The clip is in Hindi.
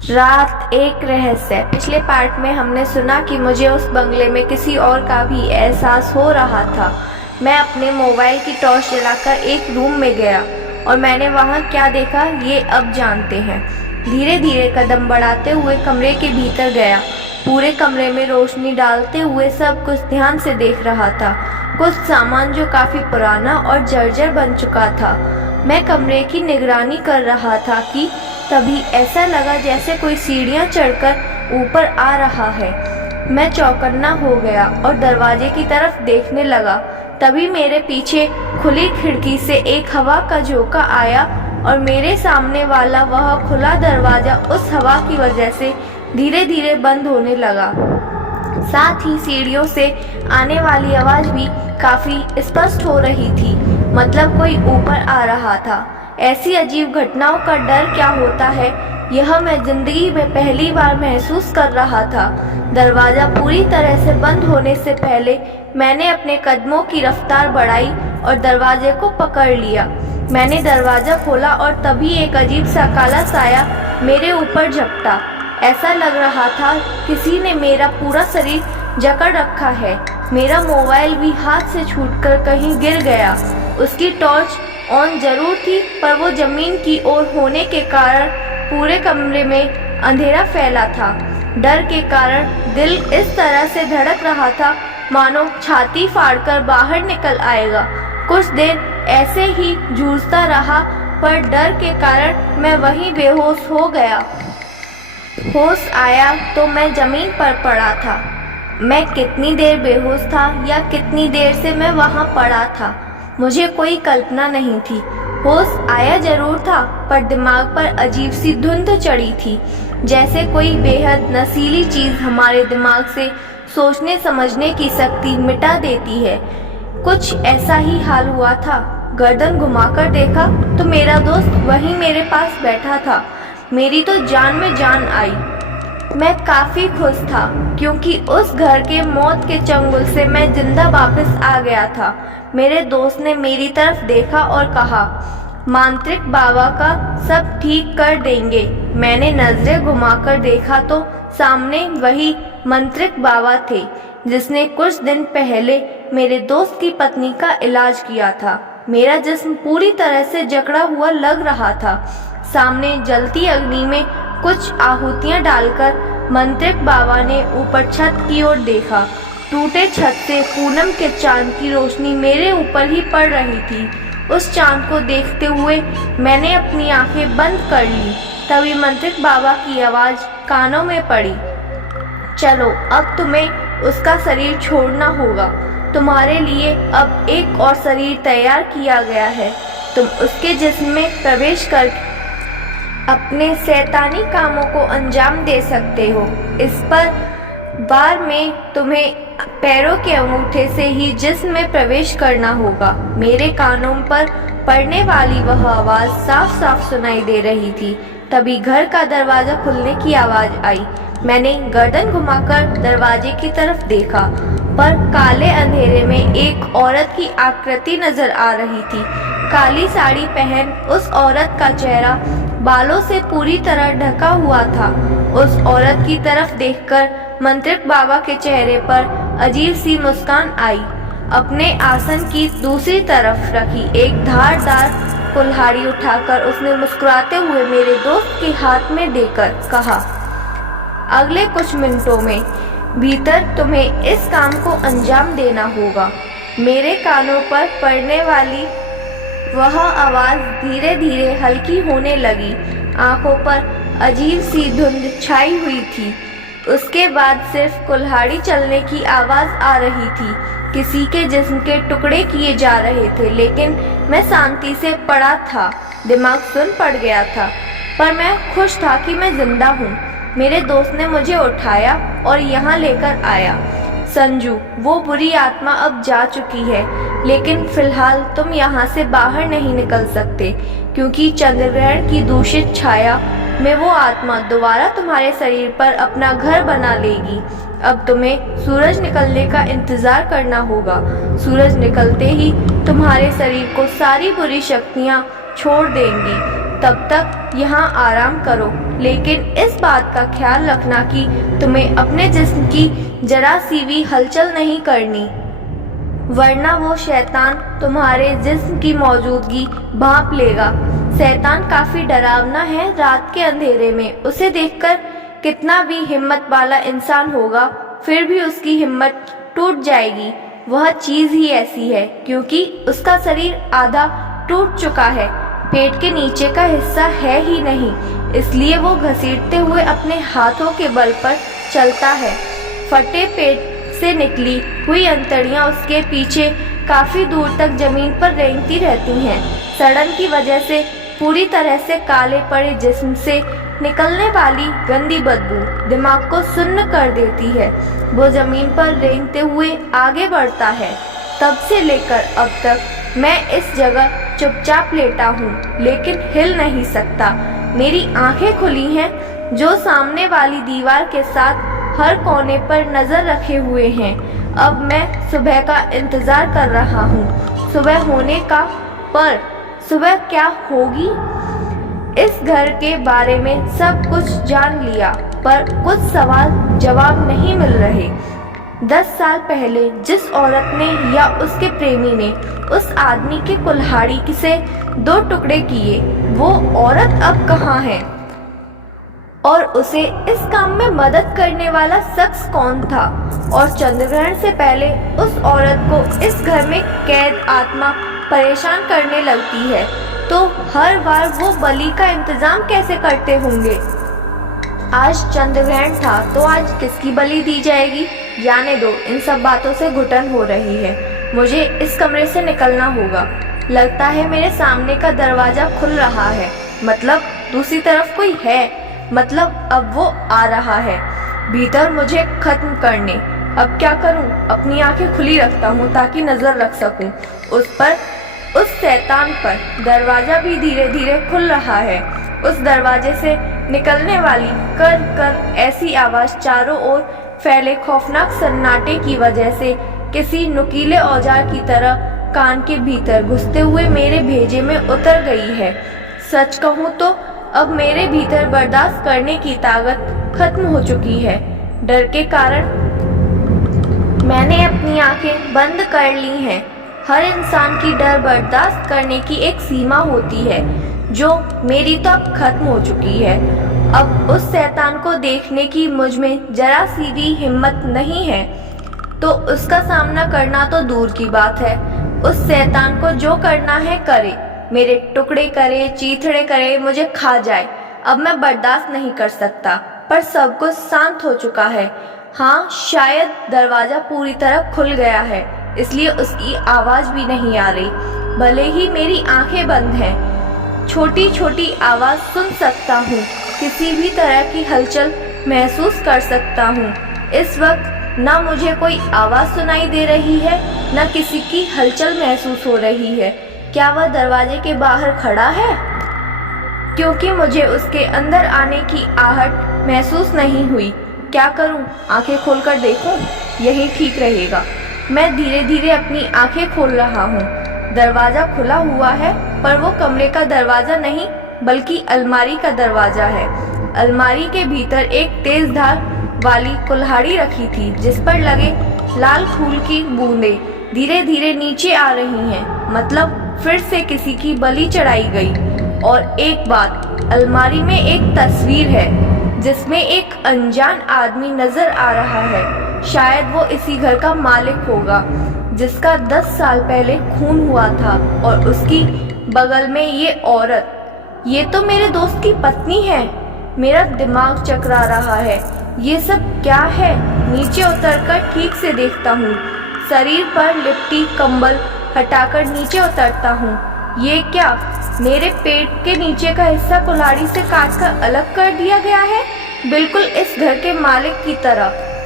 रात एक रहस्य। पिछले पार्ट में हमने सुना कि मुझे उस बंगले में किसी और का भी एहसास हो रहा था। मैं अपने मोबाइल की टॉर्च जलाकर एक रूम में गया और मैंने वहाँ क्या देखा ये अब जानते हैं। धीरे धीरे कदम बढ़ाते हुए कमरे के भीतर गया। पूरे कमरे में रोशनी डालते हुए सब कुछ ध्यान से देख रहा था। कुछ सामान जो काफ़ी पुराना और जर्जर बन चुका था। मैं कमरे की निगरानी कर रहा था कि तभी ऐसा लगा जैसे कोई सीढ़ियां चढ़कर ऊपर आ रहा है। मैं चौकन्ना हो गया और दरवाजे की तरफ देखने लगा। तभी मेरे पीछे खुली खिड़की से एक हवा का झोंका आया और मेरे सामने वाला वह खुला दरवाजा उस हवा की वजह से धीरे धीरे बंद होने लगा। साथ ही सीढ़ियों से आने वाली आवाज भी काफी स्पष्ट हो रही थी, मतलब कोई ऊपर आ रहा था। ऐसी अजीब घटनाओं का डर क्या होता है, यह मैं जिंदगी में पहली बार महसूस कर रहा था। दरवाजा पूरी तरह से बंद होने से पहले मैंने अपने कदमों की रफ्तार बढ़ाई और दरवाजे को पकड़ लिया। मैंने दरवाजा खोला और तभी एक अजीब सा काला साया मेरे ऊपर झपटा। ऐसा लग रहा था किसी ने मेरा पूरा शरीर जकड़ रखा है। मेरा मोबाइल भी हाथ से छूटकर कहीं गिर गया। उसकी टॉर्च ऑन जरूर थी, पर वो जमीन की ओर होने के कारण पूरे कमरे में अंधेरा फैला था। डर के कारण दिल इस तरह से धड़क रहा था मानो छाती फाड़कर बाहर निकल आएगा। कुछ देर ऐसे ही जूझता रहा, पर डर के कारण मैं वहीं बेहोश हो गया। होश आया तो मैं जमीन पर पड़ा था। मैं कितनी देर बेहोश था या कितनी देर से मैं वहां पड़ा था, मुझे कोई कल्पना नहीं थी। होश आया जरूर था, पर दिमाग पर अजीब सी धुंध चढ़ी थी, जैसे कोई बेहद नशीली चीज हमारे दिमाग से सोचने समझने की शक्ति मिटा देती है। कुछ ऐसा ही हाल हुआ था। गर्दन घुमाकर देखा तो मेरा दोस्त वहीं मेरे पास बैठा था। मेरी तो जान में जान आई। मैं काफी खुश था क्योंकि उस घर के मौत के चंगुल से मैं जिंदा वापस आ गया था। मेरे दोस्त ने मेरी तरफ देखा और कहा, मांत्रिक बाबा का सब ठीक कर देंगे। मैंने नजरें घुमाकर देखा तो सामने वही मंत्रिक बाबा थे जिसने कुछ दिन पहले मेरे दोस्त की पत्नी का इलाज किया था। मेरा जिस्म पूरी तरह से जकड़ा हुआ लग रहा था। सामने जलती अग्नि में कुछ आहुतियां डालकर मंत्रिक बाबा ने ऊपर छत की ओर देखा। टूटे छत से पूनम के चांद की रोशनी मेरे ऊपर ही पड़ रही थी। उस चांद को देखते हुए मैंने अपनी आंखें बंद कर ली। तभी मंत्रिक बाबा की आवाज कानों में पड़ी, चलो अब तुम्हें उसका शरीर छोड़ना होगा। तुम्हारे लिए अब एक और शरीर तैयार किया गया है। तुम उसके जिस्म में प्रवेश कर अपने शैतानी कामों को अंजाम दे सकते हो। इस पर बार में तुम्हें पैरों के अंगूठे से ही जिस्म में प्रवेश करना होगा। मेरे कानों पर पड़ने वाली वह आवाज साफ साफ सुनाई दे रही थी। तभी घर का दरवाजा खुलने की आवाज आई। मैंने गर्दन घुमाकर दरवाजे की तरफ देखा, पर काले अंधेरे में एक औरत की आकृति नजर आ रही थी। काली साड़ी पहन उस औरत का चेहरा बालों से पूरी तरह ढका हुआ था। उस औरत की तरफ देखकर मंत्रिक बाबा के चेहरे पर अजीब सी मुस्कान आई। अपने आसन की दूसरी तरफ रखी एक धारदार कुल्हाड़ी उठाकर उसने मुस्कुराते हुए मेरे दोस्त के हाथ में देकर कहा, अगले कुछ मिनटों में भीतर तुम्हें इस काम को अंजाम देना होगा। मेरे कानों पर पड़ने वाली वह आवाज धीरे धीरे हल्की होने लगी। आंखों पर अजीब सी धुंध छाई हुई थी। उसके बाद सिर्फ कुल्हाड़ी चलने की आवाज आ रही थी। किसी के जिस्म के टुकड़े किए जा रहे थे, लेकिन मैं शांति से पड़ा था। दिमाग सुन पड़ गया था, पर मैं खुश था कि मैं जिंदा हूँ। मेरे दोस्त ने मुझे उठाया और यहाँ लेकर आया। संजू, वो बुरी आत्मा अब जा चुकी है, लेकिन फिलहाल तुम यहाँ से बाहर नहीं निकल सकते, क्योंकि चंद्रग्रहण की दूषित छाया में वो आत्मा दोबारा तुम्हारे शरीर पर अपना घर बना लेगी। अब तुम्हें सूरज निकलने का इंतजार करना होगा। सूरज निकलते ही तुम्हारे शरीर को सारी बुरी शक्तियाँ छोड़ देंगी। तब तक यहाँ आराम करो, लेकिन इस बात का ख्याल रखना कि तुम्हें अपने जिस्म की जरा सी भी हलचल नहीं करनी, वरना वो शैतान तुम्हारे जिस्म की मौजूदगी भांप लेगा। शैतान काफी डरावना है। रात के अंधेरे में उसे देखकर कितना भी हिम्मत वाला इंसान होगा, फिर भी उसकी हिम्मत टूट जाएगी। वह चीज ही ऐसी है, क्योंकि उसका शरीर आधा टूट चुका है, पेट के नीचे का हिस्सा है ही नहीं, इसलिए वो घसीटते हुए अपने हाथों के बल पर चलता है। फटे पेट से निकली हुई अंतड़ियां उसके पीछे काफी दूर तक जमीन पर रेंगती रहती हैं। सड़न की वजह से पूरी तरह से काले पड़े जिस्म से निकलने वाली गंदी बदबू दिमाग को सुन्न कर देती है। वो जमीन पर रेंगते हुए आगे बढ़ता है। तब से लेकर अब तक मैं इस जगह चुपचाप लेटा हूँ, लेकिन हिल नहीं सकता। मेरी आंखें खुली हैं, जो सामने वाली दीवार के साथ हर कोने पर नजर रखे हुए हैं। अब मैं सुबह का इंतजार कर रहा हूँ, सुबह होने का, पर सुबह क्या होगी? इस घर के बारे में सब कुछ जान लिया, पर कुछ सवाल जवाब नहीं मिल रहे। 10 साल पहले जिस औरत ने या उसके प्रेमी ने उस आदमी के कुल्हाड़ी से 2 टुकड़े किए, वो औरत अब कहाँ है? और उसे इस काम में मदद करने वाला शख्स कौन था? और चंद्रग्रहण से पहले उस औरत को इस घर में कैद आत्मा परेशान करने लगती है, तो हर बार वो बलि का इंतजाम कैसे करते होंगे? आज चंद्रग्रहण था, तो आज किसकी बलि दी जाएगी? जाने दो, इन सब बातों से घुटन हो रही है। मुझे इस कमरे से निकलना होगा। लगता है मेरे सामने का दरवाजा खुल रहा है, मतलब दूसरी तरफ कोई है, मतलब अब वो आ रहा है भीतर मुझे खत्म करने। अब क्या करूं? अपनी आंखें खुली रखता हूं ताकि नजर रख सकूं उस पर, उस शैतान पर। दरवाजा भी धीरे धीरे खुल रहा है। उस दरवाजे से निकलने वाली कर कर ऐसी आवाज चारों ओर फैले खौफनाक सन्नाटे की वजह से किसी नुकीले औजार की तरह कान के भीतर घुसते हुए मेरे भेजे में उतर गई है। सच कहूं तो अब मेरे भीतर बर्दाश्त करने की ताकत खत्म हो चुकी है। डर के कारण मैंने अपनी आंखें बंद कर ली हैं। हर इंसान की डर बर्दाश्त करने की एक सीमा होती है, जो मेरी तो अब खत्म हो चुकी है। अब उस शैतान को देखने की मुझ में जरा सी भी हिम्मत नहीं है, तो उसका सामना करना तो दूर की बात है। उस शैतान को जो करना है करे, मेरे टुकड़े करे, चीथड़े करे, मुझे खा जाए। अब मैं बर्दाश्त नहीं कर सकता। पर सब कुछ शांत हो चुका है। हाँ, शायद दरवाजा पूरी तरह खुल गया है, इसलिए उसकी आवाज भी नहीं आ रही, भले ही मेरी आंखें बंद हैं। छोटी छोटी आवाज सुन सकता हूँ, किसी भी तरह की हलचल महसूस कर सकता हूँ। इस वक्त ना मुझे कोई आवाज सुनाई दे रही है, ना किसी की हलचल महसूस हो रही है। क्या वह दरवाजे के बाहर खड़ा है? क्योंकि मुझे उसके अंदर आने की आहट महसूस नहीं हुई। क्या करूं? आंखें खोलकर देखूं? यही ठीक रहेगा। मैं धीरे धीरे अपनी आंखें खोल रहा हूं। दरवाजा खुला हुआ है, पर वो कमरे का दरवाजा नहीं, बल्कि अलमारी का दरवाजा है। अलमारी के भीतर एक तेज धार वाली कुल्हाड़ी रखी थी, जिस पर लगे लाल फूल की बूंदें धीरे धीरे नीचे आ रही हैं। मतलब फिर से किसी की बलि चढ़ाई गई। और एक बात, अलमारी में एक तस्वीर है, जिसमें एक अनजान आदमी नजर आ रहा है। शायद वो इसी घर का मालिक होगा, जिसका 10 साल पहले खून हुआ था। और उसकी बगल में ये औरत, ये तो मेरे दोस्त की पत्नी है। मेरा दिमाग चकरा रहा है। ये सब क्या है? नीचे उतरकर ठीक से देखता हूँ। शरीर पर लिपटी कंबल हटाकर नीचे उतरता हूँ। ये क्या? मेरे पेट के नीचे का हिस्सा कुल्हाड़ी से काटकर अलग कर दिया गया है, बिल्कुल इस घर के मालिक की तरह।